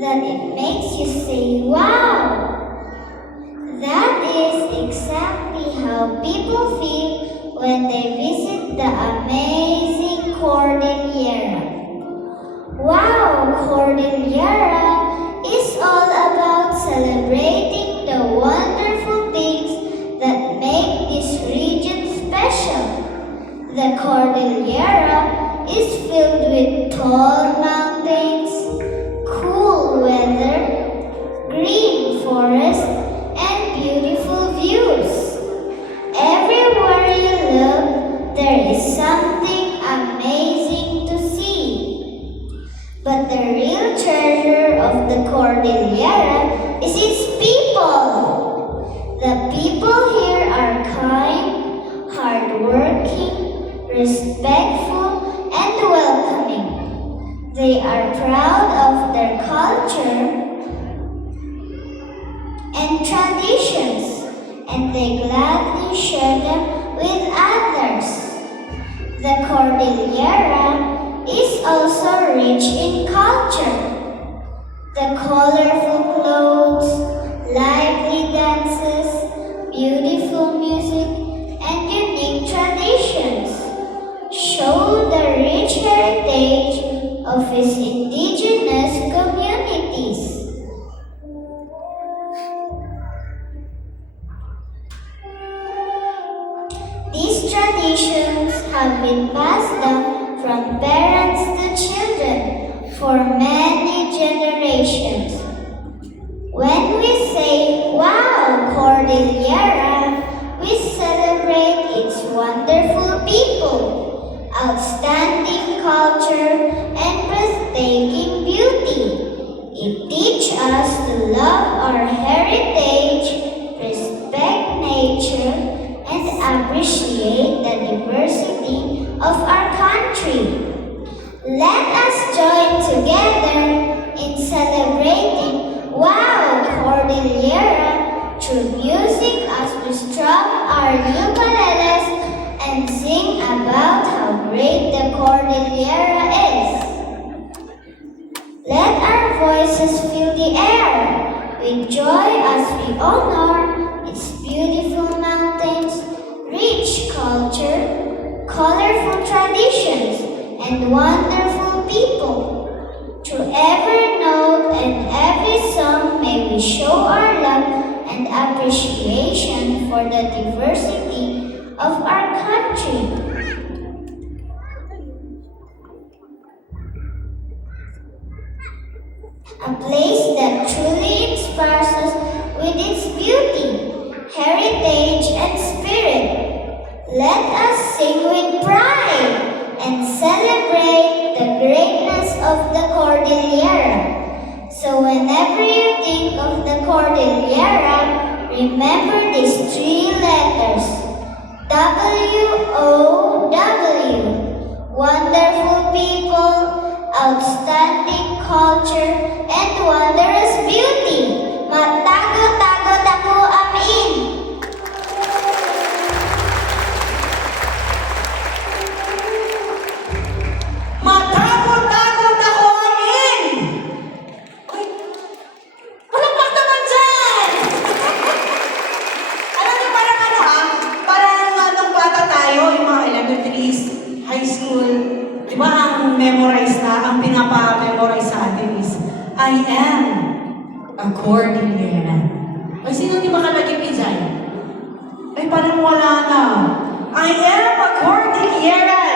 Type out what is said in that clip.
that it makes you say, wow! That is exactly how people feel when they visit the amazing Cordillera. Wow, Cordillera is all about celebrating the wonderful things that make this region special. The Cordillera is filled with tall mountains, cool weather, green forests, and beautiful views. Everywhere you look, there is something amazing to see. But the real treasure of the Cordillera is its people. The people here are kind, hardworking, respectful, and welcoming. They are proud of their culture and traditions, and they gladly share them with others. The Cordillera is also rich in culture. The colorful clothes, lively dances, beautiful music, and unique traditions show the rich heritage of its indigenous communities. These traditions have been passed down from parents to children for many generations. When we say, wow, Cordillera, we celebrate its wonderful people, outstanding culture, and breathtaking beauty. It teaches us to love our heritage, respect nature, and appreciate the diversity of our country. Let us join together in celebrating Wow Cordillera through music as we strum our ukuleles and sing about how great the Cordillera is. Let our voices fill the air with joy as we honor its beautiful mountains, rich culture, colorful traditions, and wonderful people. Through every note and every song may we show our love and appreciation for the diversity of our country. A place that truly inspires us with its beauty, heritage, and spirit. Let us sing with pride and celebrate the greatness of the Cordillera. So whenever you think of the Cordillera, remember these three letters. WOW. Wonderful people, outstanding culture, and wondrous beauty. Matago-tago dako amin. Matago-tago dako amin! Uy, palakpak naman dyan! Alam niyo, parang parang nung bata tayo, yung mga elementaries, high school, di ba ang memorize na, ang pinapa-memorize sa atin is, I am a Cordillera. Ay, sino di makalagip dyan? Ay, parang wala na. I am a Cordillera.